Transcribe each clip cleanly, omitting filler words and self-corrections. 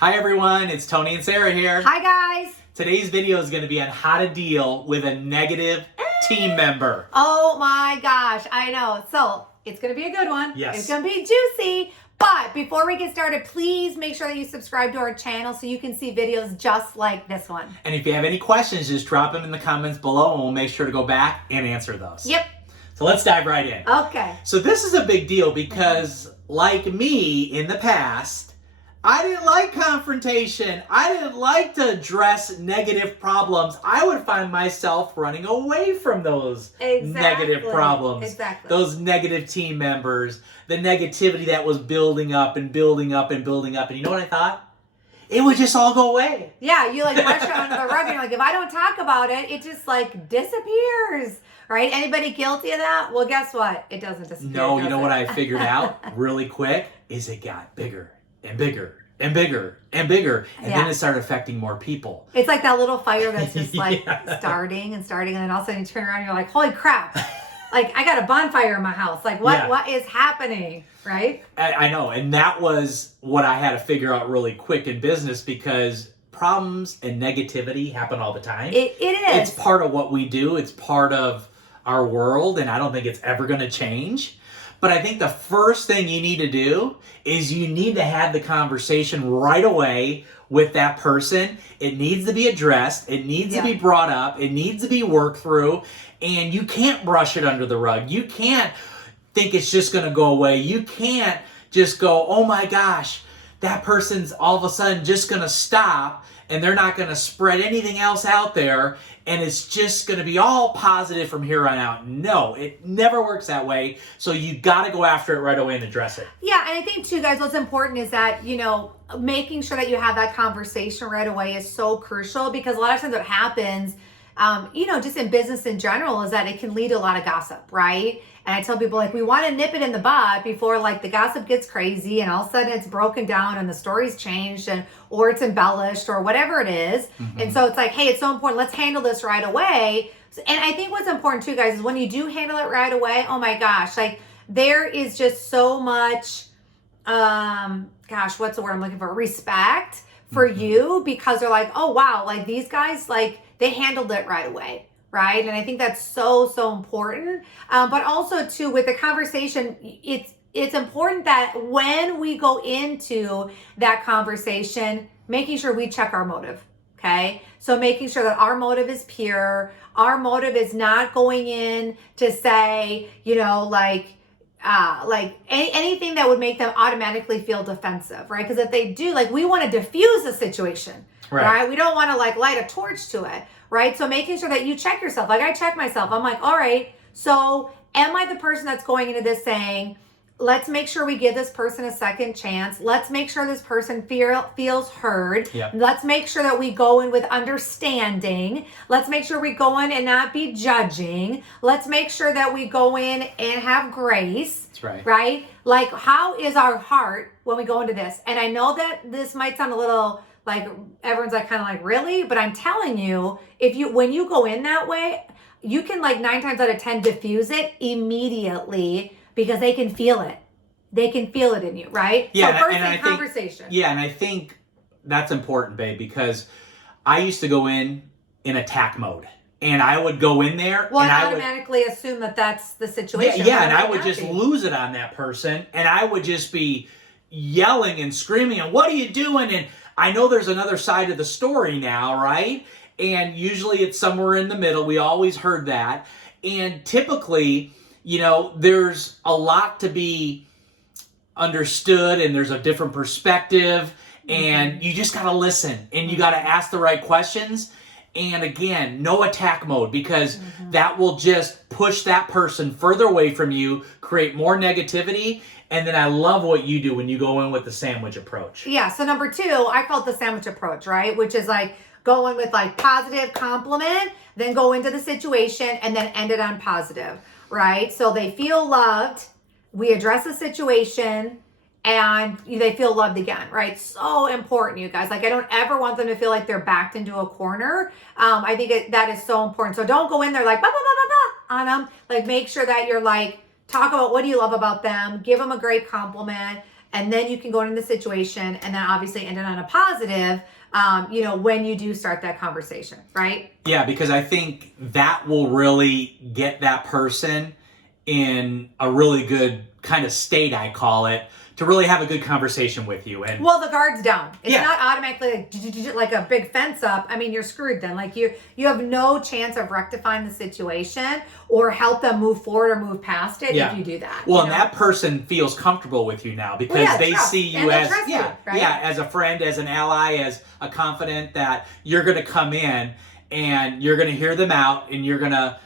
Hi everyone, it's Tony and Sarah here. Hi guys. Today's video is going to be on how to deal with a negative team member. Oh my gosh, I know. So it's going to be a good one. Yes. It's going to be juicy. But before we get started, please make sure that you subscribe to our channel so you can see videos just like this one. And if you have any questions, just drop them in the comments below and we'll make sure to go back and answer those. Yep. So let's dive right in. Okay. So this is a big deal because like me in the past, I didn't like confrontation. I didn't like to address negative problems. I would find myself running away from those negative problems. Exactly. Those negative team members, the negativity that was building up and building up and building up. And you know what I thought? It would just all go away. Yeah, you like brush it under the rug and you're like, if I don't talk about it, it just like disappears. Right? Anybody guilty of that? Well, guess what? It doesn't disappear. No, you know what I figured out really quick is it got bigger and bigger and bigger and bigger, and then it started affecting more people. It's like that little fire that's just like starting, and then all of a sudden you turn around and you're like, holy crap, like I got a bonfire in my house. Like what is happening, right? I know, and that was what I had to figure out really quick in business because problems and negativity happen all the time. It is. It's part of what we do. It's part of our world, and I don't think it's ever going to change. But I think the first thing you need to do is you need to have the conversation right away with that person. It needs to be addressed. It needs to be brought up. It needs to be worked through. And you can't brush it under the rug. You can't think it's just going to go away. You can't just go, oh my gosh, that person's all of a sudden just going to stop and they're not going to spread anything else out there and it's just going to be all positive from here on out. No, it never works that way. So you got to go after it right away and address it. Yeah, and I think too, guys, what's important is that, you know, making sure that you have that conversation right away is so crucial because a lot of times what happens, you know, just in business in general is that it can lead to a lot of gossip, right? And I tell people like, we want to nip it in the bud before like the gossip gets crazy and all of a sudden it's broken down and the story's changed or it's embellished or whatever it is. Mm-hmm. And so it's like, hey, it's so important. Let's handle this right away. And I think what's important too, guys, is when you do handle it right away, oh my gosh, like there is just so much, gosh, what's the word I'm looking for? Respect for you because they're like, oh wow, like these guys, like they handled it right away. Right. And I think that's so important. But also too, with the conversation, it's important that when we go into that conversation, making sure we check our motive. Okay. So making sure that our motive is pure. Our motive is not going in to say, you know, like anything that would make them automatically feel defensive. Right. Because if they do, like we want to diffuse the situation. Right. We don't want to like light a torch to it. Right. So making sure that you check yourself. Like I check myself. I'm like, all right, so am I the person that's going into this saying, let's make sure we give this person a second chance. Let's make sure this person feels heard. Yep. Let's make sure that we go in with understanding. Let's make sure we go in and not be judging. Let's make sure that we go in and have grace. That's right. Right. Like how is our heart when we go into this? And I know that this might sound a little like everyone's like kind of like really, but I'm telling you, when you go in that way, you can like 9 times out of 10 diffuse it immediately because they can feel it. They can feel it in you, right? Yeah, so first thing, conversation. And I think that's important, babe, because I used to go in attack mode. And I would go in there and I automatically assume that that's the situation. Yeah, and I would just lose it on that person. And I would just be yelling and screaming and what are you doing? And I know there's another side of the story now, right? And usually it's somewhere in the middle. We always heard that. And typically, you know, there's a lot to be understood and there's a different perspective and you just got to listen and you got to ask the right questions. And again, no attack mode because that will just push that person further away from you, create more negativity. And then I love what you do when you go in with the sandwich approach. Yeah. So number 2, I call it the sandwich approach, right? Which is like go in with like positive compliment, then go into the situation and then end it on positive, right? So they feel loved. We address the situation and they feel loved again, right? So important, you guys. Like I don't ever want them to feel like they're backed into a corner. I think that is so important. So don't go in there like, bah, bah, bah, bah, bah, on them. Like make sure that you're like, talk about what do you love about them, give them a great compliment, and then you can go into the situation and then obviously end it on a positive, when you do start that conversation, right? Yeah, because I think that will really get that person in a really good kind of state, I call it, to really have a good conversation with you. And well, the guard's down. It's Yeah. not automatically like a big fence up. I mean, you're screwed then. Like you have no chance of rectifying the situation or help them move forward or move past it Yeah. if you do that. Well, you and know? that person feels comfortable with you now because Well, yeah, they trust. see And you they as trust you, right? as a friend, as an ally, as a confidant that you're going to come in and you're going to hear them out and you're going to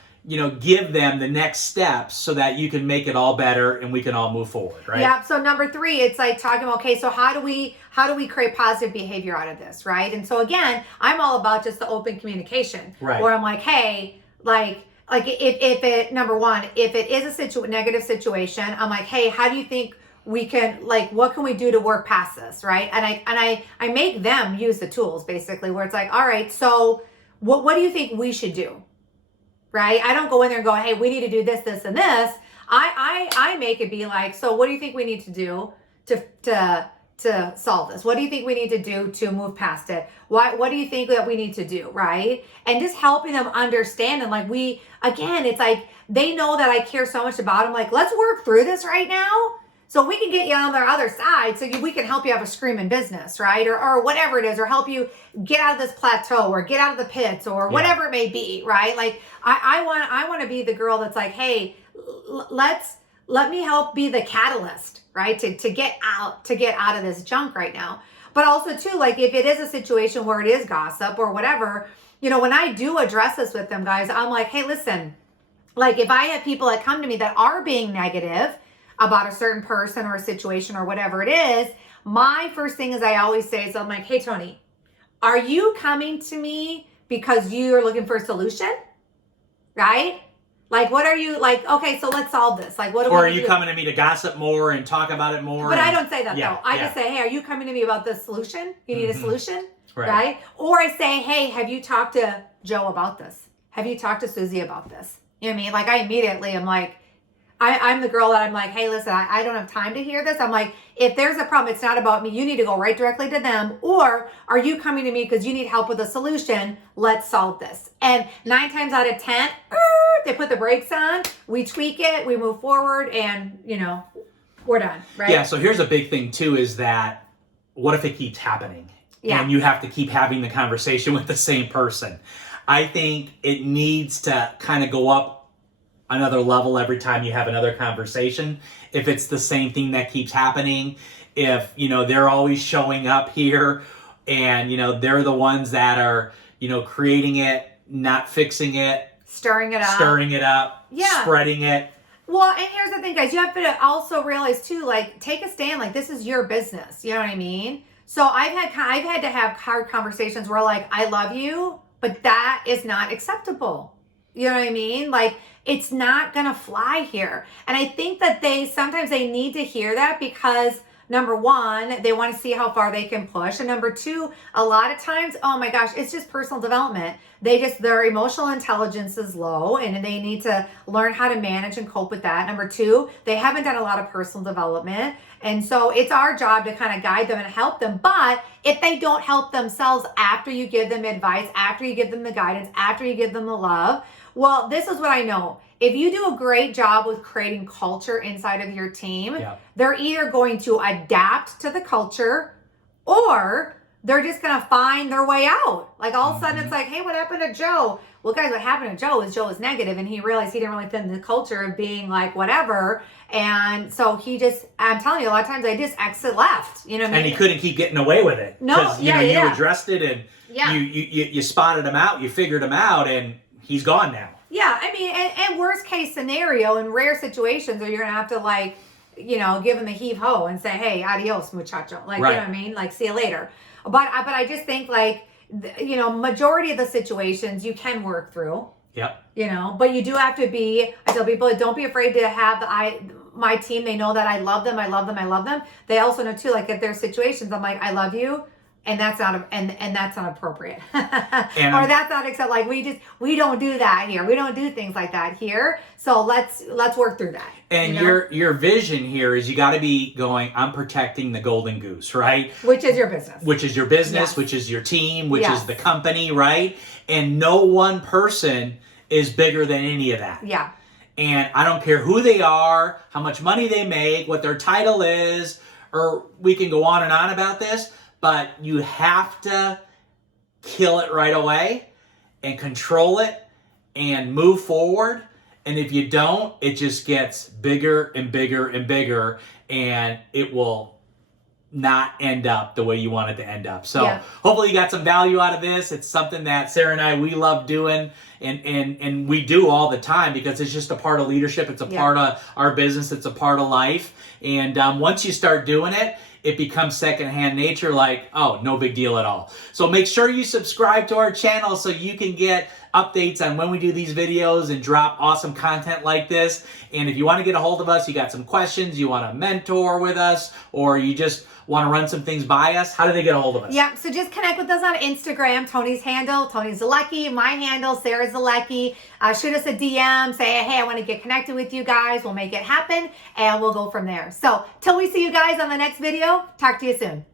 give them the next steps so that you can make it all better and we can all move forward, right? Yeah. So number 3, it's like talking about, okay, so how do we create positive behavior out of this, right? And so again, I'm all about just the open communication, Right. where I'm like, hey, like if it number 1, if it is a negative situation, I'm like, hey, how do you think we can, like, what can we do to work past this, right? And I make them use the tools basically, where it's like, all right, so what do you think we should do? Right? I don't go in there and go, hey, we need to do this, this, and this. I make it be like, so what do you think we need to do to solve this? What do you think we need to do to move past it? What do you think that we need to do? Right? And just helping them understand. And like it's like, they know that I care so much about them. Like, let's work through this right now, so we can get you on the other side, so we can help you have a screaming business, right? Or whatever it is, or help you get out of this plateau, or get out of the pits, or whatever it may be, right? Like I want to be the girl that's like, hey, let me help be the catalyst, right? To get out of this junk right now. But also too, like if it is a situation where it is gossip or whatever, when I do address this with them, guys, I'm like, hey, listen, like if I have people that come to me that are being negative about a certain person or a situation or whatever it is, my first thing is I always say is, I'm like, hey, Tony, are you coming to me because you're looking for a solution? Right? Like, what are you like? Okay, so let's solve this. Like, what do we Or are do? you coming to me to gossip more and talk about it more? But I don't say that though. I Yeah. just say, hey, are you coming to me about this solution? You need a solution, Right. right? Or I say, hey, have you talked to Joe about this? Have you talked to Susie about this? You know what I mean? Like I immediately am like, I'm the girl that I'm like, hey, listen, I don't have time to hear this. I'm like, if there's a problem, it's not about me. You need to go right directly to them. Or are you coming to me because you need help with a solution? Let's solve this. And 9 times out of 10, they put the brakes on, we tweak it, we move forward, and, we're done, right? Yeah, so here's a big thing too, is that what if it keeps happening? Yeah. And you have to keep having the conversation with the same person. I think it needs to kind of go up another level every time you have another conversation. If it's the same thing that keeps happening, if they're always showing up here and they're the ones that are creating it, not fixing it, stirring it up, yeah, spreading it. Well, and here's the thing, guys, you have to also realize too, like, take a stand. Like, this is your business, you know what I mean? So I've had to have hard conversations where, like, I love you, but that is not acceptable. You know what I mean? Like, it's not gonna fly here. And I think that sometimes they need to hear that because number 1, they want to see how far they can push. And number 2, a lot of times, oh my gosh, it's just personal development. Their emotional intelligence is low and they need to learn how to manage and cope with that. Number 2, they haven't done a lot of personal development. And so it's our job to kind of guide them and help them. But if they don't help themselves after you give them advice, after you give them the guidance, after you give them the love, well, this is what I know. If you do a great job with creating culture inside of your team, they're either going to adapt to the culture or they're just going to find their way out. Like all of a sudden it's like, hey, what happened to Joe? Well, guys, what happened to Joe was negative and he realized he didn't really fit in the culture of being like whatever. And so I'm telling you, a lot of times they just exit left, you know what I mean? And he couldn't keep getting away with it. No, you addressed it and you spotted him out, you figured him out, and he's gone now. Yeah, I mean, and worst case scenario, in rare situations, are you're going to have to, like, give him the heave-ho and say, hey, adios, muchacho. Like, right. You know what I mean? Like, see you later. But I just think, like, majority of the situations you can work through. Yep. But you do have to I tell people, don't be afraid to have my team. They know that I love them. They also know, too, like, if there's situations, I'm like, I love you, And that's not and that's not appropriate. And or that's not accept like we don't do that here. We don't do things like that here. So let's work through that. And you know? your vision here is you got to be going, I'm protecting the golden goose, right? Which is your business. Which is your business, Yes. which is your team, which Yes. is the company, right? And no one person is bigger than any of that. Yeah. And I don't care who they are, how much money they make, what their title is, or we can go on and on about this, but you have to kill it right away and control it and move forward. And if you don't, it just gets bigger and bigger and bigger, and it will not end up the way you want it to end up. So Yeah. hopefully you got some value out of this. It's something that Sarah and I, we love doing, and we do all the time because it's just a part of leadership. It's a Yeah. part of our business. It's a part of life. And once you start doing it, it becomes secondhand nature, like, oh, no big deal at all. So make sure you subscribe to our channel so you can get updates on when we do these videos and drop awesome content like this. And if you want to get a hold of us, you got some questions, you want to mentor with us, or you just want to run some things by us, how do they get a hold of us? Yeah, so just connect with us on Instagram. Tony's handle, Tony Zolecki. My handle, Sarah Zolecki. Shoot us a DM. Say, hey, I want to get connected with you guys. We'll make it happen, and we'll go from there. So till we see you guys on the next video, talk to you soon.